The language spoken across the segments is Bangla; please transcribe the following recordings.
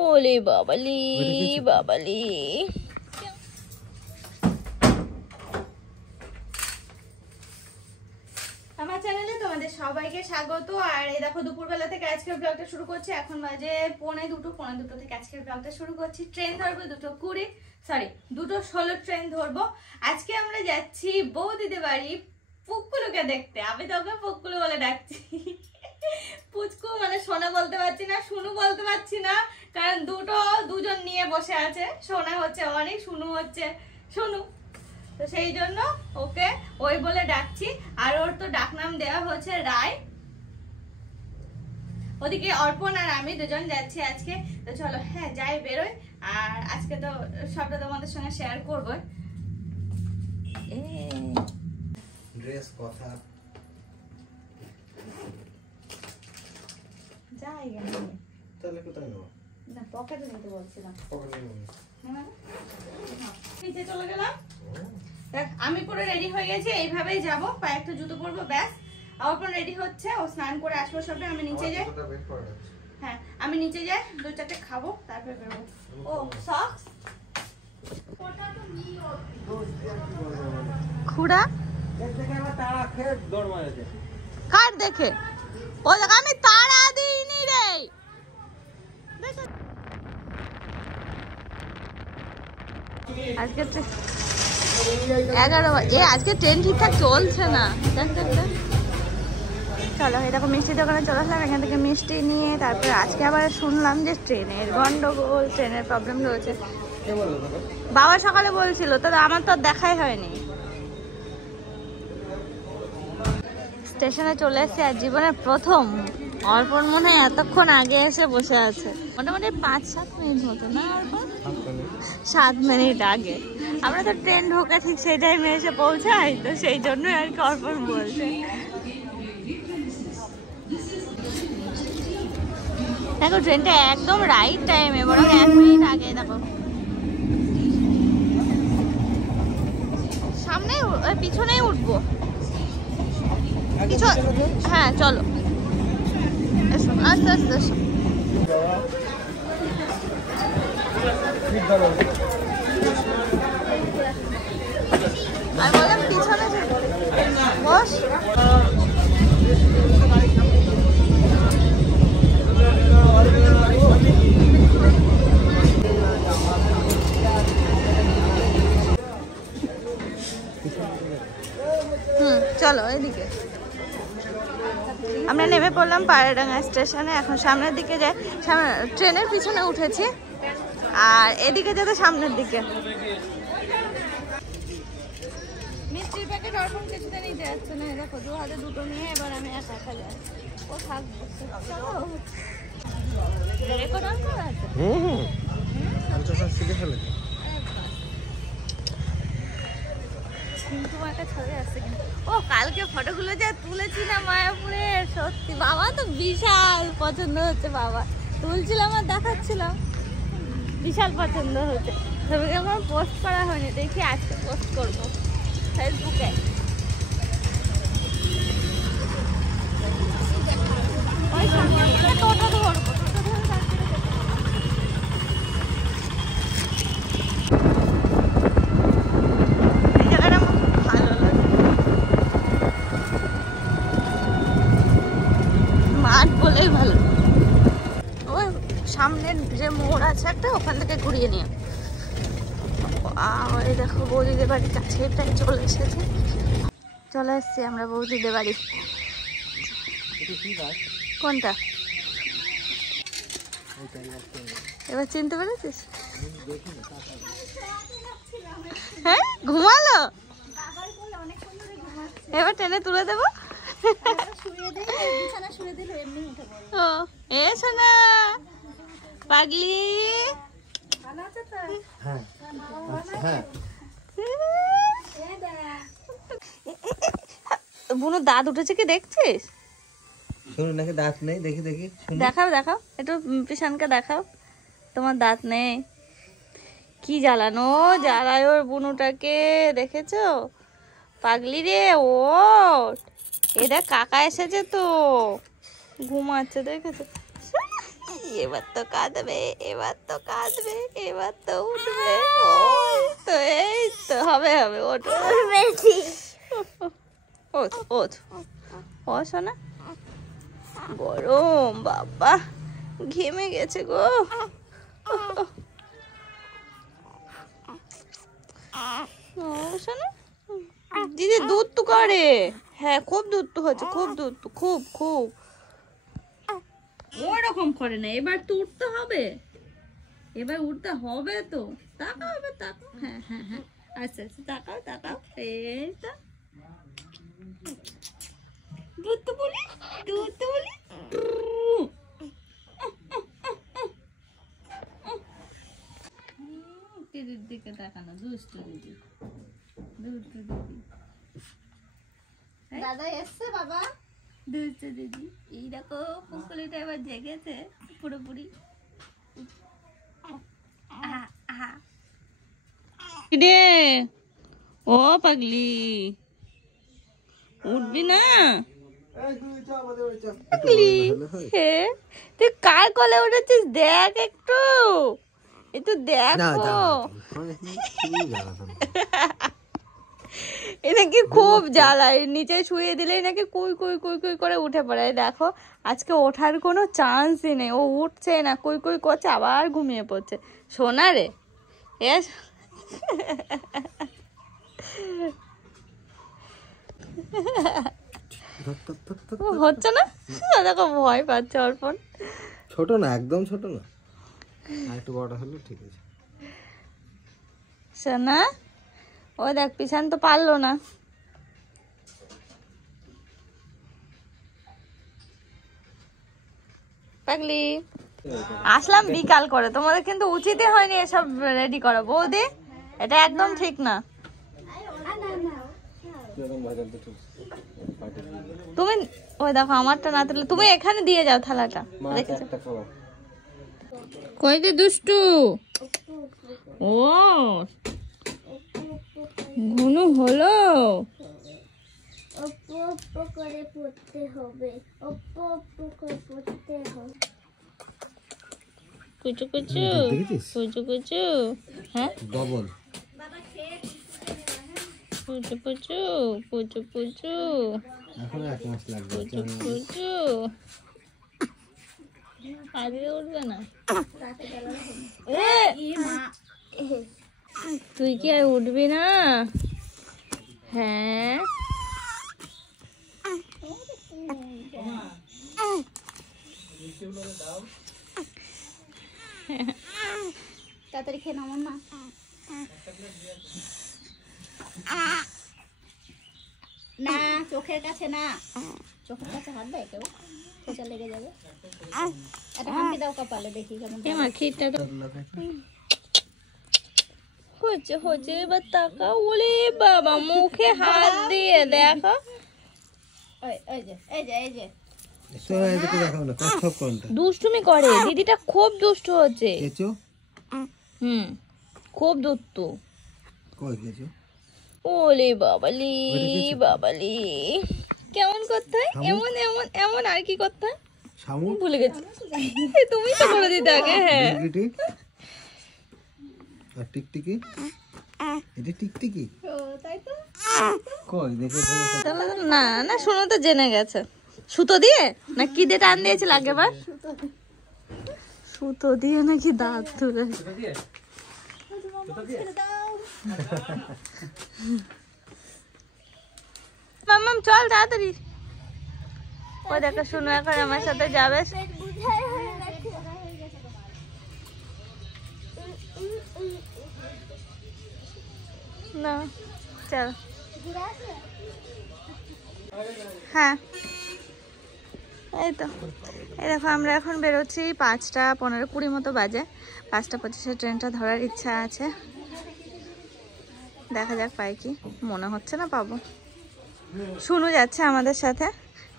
ওলে বাবালি বাবালি। আমার চ্যানেলে তোমাদের সবাইকে স্বাগত। আর এই দেখো দুপুরবেলা থেকে আজকের ব্লগটা শুরু করছি। এখন বাজে পৌনে দুটো থেকে আজকের ব্লগটা শুরু করছি। ট্রেন ধরবো 2:16 ট্রেন ধরবো। আজকে আমরা যাচ্ছি বৌদিদের বাড়ি পুকুলুকে দেখতে। আমি তো ওকে পুকুলু বলে ডাকছি। পুচকু মানে সোনা বলতে পারছি না, শুনু বলতে পারছি না, কারণ দুজন নিয়ে বসে আছে। সোনা হচ্ছে অনেক, শুনু হচ্ছে শুনু, তো সেই জন্য ওকে ওই বলে ডাকছি। আর ওর তো ডাকনাম দেওয়া হচ্ছে রায়। ওদিকে অর্পণ আর আমি দুজন যাচ্ছি আজকে। তো চলো হ্যাঁ যাই, বেরোই। আর আজকে তো সবটা তোমাদের সঙ্গে শেয়ার করবো। ড্রেস কথা যাই তাহলে কোথায় নেব? না পকেটে নিতে বলছিলাম। পকেটে নেব। নিচে চলে গেলাম। দেখ আমি পুরো রেডি হয়ে গেছি, এইভাবেই যাবো। পায়ে একটা জুতো পরবো, ব্যাস। অর্পণ রেডি হচ্ছে, ও স্নান করে আসবো সবে। আমি নিচে যাই। হ্যাঁ আমি নিচে যাই, 2-4টে খাবো, তারপরে বেরোবো। ও সক্স খুড়া কার দেখে ও দেখ, আমি তাড়া দিইনি রে। আজকে 11 আজকে ট্রেন ঠিকঠাক চলছে না। দেখ দেখ দেখ। চলো এই দেখো মিষ্টির দোকানে চলে আসলাম। এখান থেকে মিষ্টি নিয়ে তারপরে আজকে আবার শুনলাম যে ট্রেনের গন্ডগোল, ট্রেনের প্রবলেম রয়েছে। বাবা সকালে বলছিল, তো আমার তো দেখাই হয়নি। স্টেশনে চলে এসেছি আর জীবনের প্রথম অর্পণ মনে হয় এতক্ষণ আগে এসে বসে আছে। মোটামুটি 5-7 মিনিট মতো না, অর্পণ 7 মিনিট আগে। আমরা তো ট্রেন ঢোকে ঠিক সেই টাইমে এসে পৌঁছাই, তো সেই জন্যই আর কি অর্পণ বলছে। দেখো ট্রেনটা একদম রাইট টাইমে, বরং 1 মিনিট আগে। দেখো সামনে পিছনেই উঠবো। হ্যাঁ চলো আস্তে আস্তে এসো। আমি বললাম পিছনে বস। চলো এদিকে। আমরা নেমে পড়লাম পায়রাডাঙ্গা স্টেশনে। এখন সামনের দিকে যাই, ট্রেনের পিছনে উঠেছি। আর এদিকে যেতে সামনের দিকে। মিষ্টির প্যাকেট অর্পণ কিছুতে নিতে যাচ্ছে না। দেখো 2 হাতে 2টো নিয়ে এবার আমি একা একা যাই। ও থাকবো রেকর্ড অন করা আছে। আমি তো সব শিখে ফেলেছি। ও কালকে ফটোগুলো যা তুলেছি না মায়াপুরে, সত্যি বাবা তো বিশাল পছন্দ হচ্ছে। বাবা তুলছিলাম আর দেখাচ্ছিলাম, বিশাল পছন্দ হচ্ছে। ছবিগুলো আমার পোস্ট করা হয়নি, দেখি আজকে পোস্ট করবো ফেসবুকে। টোটো ধরবো, সামনের যে মোড় আছে একটা, ওখান থেকে ঘুরিয়ে নিয়ে। এই দেখো বৌদিদের বাড়ির কাছে এটাই চলে এসেছে। চলে এসছি আমরা বৌদিদের বাড়ি। কোনটা এবার চিনতে পেরেছিস? হ্যাঁ ঘুমালো, এবার টেনে তুলে দেবো। ও এসো না পাগলি। বুনো দাঁত উঠেছে কি দেখছিস? শুনুন নাকি দাঁত নেই, দেখি দেখি। দেখাও দেখাও একটু, পিছনকে দেখাও। তোমার দাঁত নেই, কি জ্বালানো জ্বালায় ওর বুনুটাকে, দেখেছো? পাগলি রে ওঠ, এ দেখ কাকা এসেছে তো, ঘুমাচ্ছে দেখেছো? এবার তো কাঁদবে, এবার তো কাঁদবে, এবার তো উঠবে। ও তো এই তো হবে হবে, ওঠ ওঠ ওঠ। ও শোনা গরম বাবা, ঘেমে গেছে গো। ও শোনা দিদি দুধ তো করে, হ্যাঁ খুব দুধ তো হচ্ছে, খুব দুধ তো, খুব খুব। ওরকম করে না, এবার তো উঠতে হবে, এবার উঠতে হবে তো। তাকাও এবার তাকাও, হ্যাঁ হ্যাঁ হ্যাঁ, আচ্ছা আচ্ছা তাকাও তাকাও, এই তো দুধ তো বলি, দুধ তো বলি। দিদির দিকে তাকানো, দুষ্টু দিদি, দুষ্টু দিদি। দাদা এসছে বাবা, দুষ্টু দিদি। এই দেখো পুকুলিটা এবার জেগেছে পুরোপুরি। রে ও পাগলি, উঠবি না পাগলি? হে তুই কার কোলে উঠেছিস দেখ একটু, একটু দেখো। এ নাকি খুব জ্বালায়, নিচে শুয়ে দিলেই নাকি কুই কুই কুই কুই করে উঠে পড়ে। দেখো আজকে ওঠার কোনো চান্সই নেই, ও উঠছে না, কুই কুই করছে, আবার ঘুমিয়ে পড়ছে। শোনা রে হচ্ছে না, দেখো ভয় পাচ্ছে অর্পণ। ছোট না, একদম ছোট না, একটু বড় হলে ঠিক আছে। শোনা ও দেখ পিছান তো পারলো না। পাগলি আসলাম বিকাল করে, তোমাদের কিন্তু উচিতই হয়নি এসব রেডি করা বৌদি, এটা একদম ঠিক না। তুমি ওই দেখো আমারটা না তুলে তুমি এখানে দিয়ে যাও থালাটা। কই দে দুষ্টু, ও ঘুনু হলো। অপ্পু অপ্পু করে পড়তে হবে, অপ্পু অপ্পু করে পড়তে হবে। কুচু কুচু কুচু কুচু, হ্যাঁ ববল পুচু পুচু পুচু পুচু এখন 1 মাস লাগবে। পুচু পুচু আজকে উঠবে না। তুই কি আর উঠবি না? হ্যাঁ তাড়াতাড়ি খেয়ে নাও না। না চোখের কাছে না, চোখের কাছে হাত দেয় কেউ, খোঁচা লেগে যাবে। একটা হাম্পি দাও কপালে, দেখি কেমন। আমার খিরটা তো হচ্ছে হচ্ছে, এবার তাকাও। ওরে বাবা মুখে হাত দিয়ে দেখো। দুষ্টুমি করে দিদিটা, খুব দুষ্টু হচ্ছে। খুব দুষ্টু। ওলে বাবালি বাবালি, কেমন করতে হয় এমন এমন এমন, আর কি করতে হয় ভুলে গেছি। তুমি তো করে দিতে আগে। হ্যাঁ টিকটিকি, এটা টিকটিকি তাই তো। কই দেখে না না, শুনো তো জেনে গেছে। সুতো দিয়ে না কি দিয়ে টান দিয়েছিল আগেবার? সুতো দিয়ে নাকি দাঁত তুলে। মাম্মাম চল তাড়াতাড়ি। ও দেখো শুনো এখন আমার সাথে যাবে না, চল। হ্যাঁ এই তো, এই দেখো আমরা এখন বেরোচ্ছি 5টা 15-20 মতো বাজে। 5টা 25-এ ট্রেনটা ধরার ইচ্ছা আছে, দেখা যাক পাই কি। মনে হচ্ছে না পাবো। শুনু যাচ্ছে আমাদের সাথে,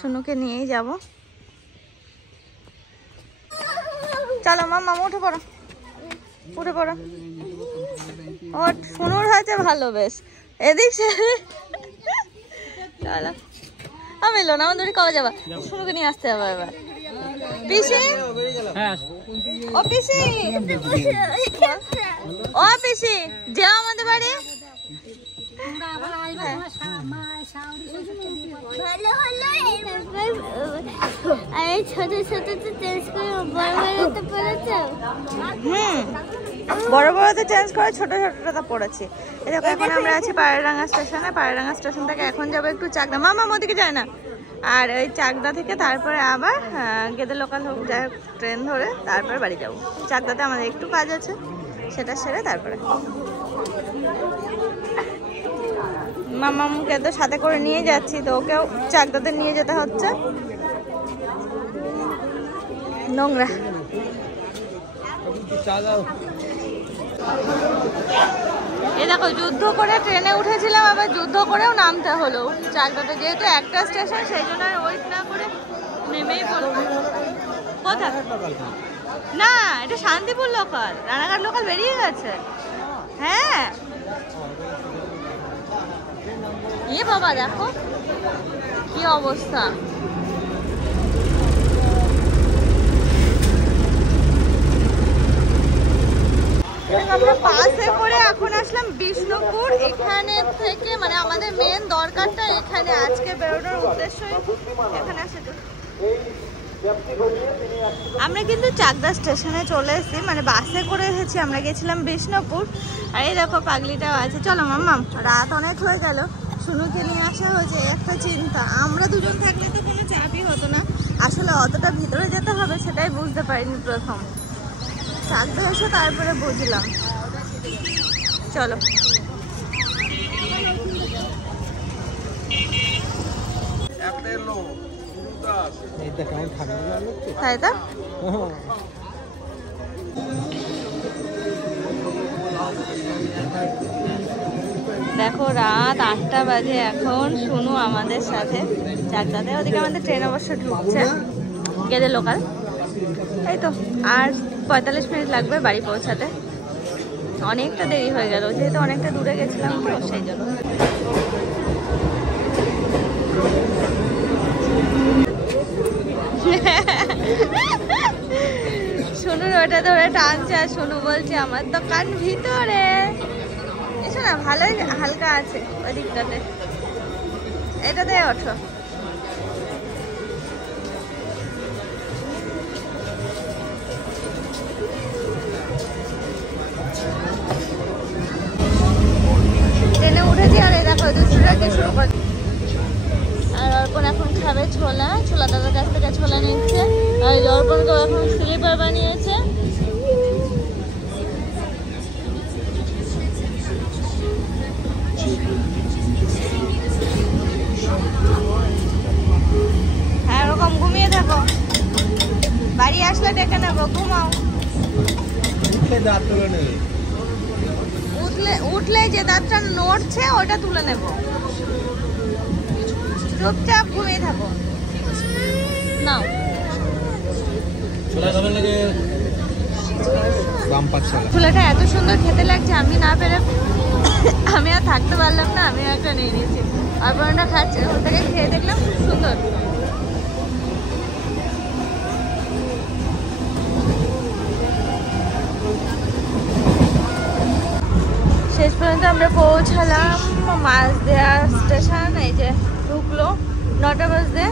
শুনুকে নিয়েই যাব। চলো মাম্মা উঠে পড়ো, উঠে পড়ো। ও শুনুর হয়েছে ভালো, বেশ এদিক চলো। আমি এলো না, আমার দূরে কবে যাবা? শুনুকে নিয়ে আসতে হবে এবার। পিসি ও পিসি ও পিসি যাও আমাদের বাড়ি। ছোট ছোট তো চেঞ্জ করে বড় বড় তো পড়েছে। বড় বড়তে চেঞ্জ করে ছোট ছোটটা পড়েছি। এরকম এখন আমরা আছি পায়রাডাঙ্গা স্টেশনে। পায়রাডাঙ্গা স্টেশন থেকে এখন যাবো একটু চাকদা। মামা ওদিকে যায় না। আর ওই চাকদা থেকে তারপরে আবার গেদে লোকাল হোক যাই হোক ট্রেন ধরে তারপরে বাড়ি যাবো। চাকদাতে আমাদের একটু কাজ আছে, সেটা সেরে তারপরে মামাকে তো সাথে করে নিয়ে যাচ্ছি, তো ওকেও চাকদাতে নিয়ে যেতে হচ্ছে। নোংরা এই দেখো, যুদ্ধ করে ট্রেনে উঠেছিলাম, আবার যুদ্ধ করেও নামতে হলো চাকদাতে, যেহেতু একটা স্টেশন সেই জন্য আর ওয়েট না করে নেমেই পড়বো। কোথায়? না, এটা শান্তিপুর লোকাল, রানাঘাট লোকাল বেরিয়ে গেছে। হ্যাঁ এ বাবা দেখো কি অবস্থা। আমরা বাসে করে এখন আসলাম বিষ্ণুপুর। এখানে থেকে মানে আমাদের মেন দরকারটা এখানে, আজকে বেরোনোর উদ্দেশ্য এখানে আসে। আমরা কিন্তু চাকদা স্টেশনে চলে এসেছি, মানে বাসে করে এসেছি। আমরা গেছিলাম বিষ্ণুপুর। আর এই দেখো পাগলিটাও আছে। চলো মাম্মাম, রাত অনেক হয়ে গেল, শুনুকে নিয়ে আসা হয়েছে। একটা চিন্তা, আমরা দুজন থাকলে তো কোনো চাপই হতো না। আসলে অতটা ভিতরে যেতে হবে সেটাই বুঝতে পারিনি প্রথম। চাকদা এসে তারপরে বুঝলাম। চলো তাই তো। দেখো রাত 8টা বাজে এখন। শুনু আমাদের সাথে চাকদাতে, ওদিকে আমাদের ট্রেন অবশ্য ঢুকছে গেদে লোকাল। এই তো আর 45 মিনিট লাগবে বাড়ি পৌঁছাতে। অনেকটা দেরি হয়ে গেল, যেহেতু অনেকটা দূরে গেছিলাম তো সেই জন্য। শুনুর ওটা ধরে টানছে আর শুনু বলছে আমার দোকান ভিতরে। এসো না, ভালোই হালকা আছে ওই দিকটাতে, এটাতে ওঠো। ট্রেনে উঠেছি আর এই দেখো দুশোটাকে শুরু করছি। আর অর্পণ এখন খাবে ছোলা, ছোলা দাদার কাছ থেকে ছোলা নিচ্ছে। আর অর্পণকেও এখন স্লিপার বানিয়েছে। হ্যাঁ ওরকম ঘুমিয়ে থাকো, বাড়ি আসলে ডেকে নেবো, ঘুমাও। উঠলে যে দাঁতটা নড়ছে ওটা তুলে নেব। চুপচাপ ঘুমিয়ে থাকো। নাও ছোলাটা এত সুন্দর খেতে লাগছে, আমি না পেরে আমি আর থাকতে পারলাম না, আমি একটা নিয়ে নিয়েছি। অর্পণটা খাচ্ছে, ওর থেকে খেয়ে দেখলাম সুন্দর। শেষ পর্যন্ত আমরা পৌঁছালাম মাঝদেয়া স্টেশন। এই যে ঢুকলো, 9টা বাজতে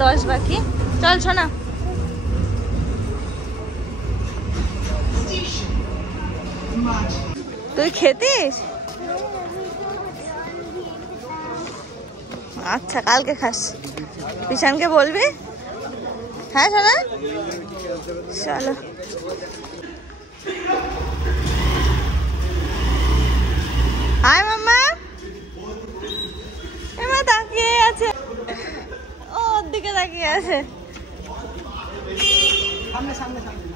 10 বাকি। চল শোনা, তুই খেতিস? আচ্ছা কালকে খাস, পিশানকে বলবি। হ্যাঁ শোনা, চলো। হাই মাম্মা, এমা তাকিয়ে আছে, ওর দিকে তাকিয়ে আছে। সামনে সামনে সামনে।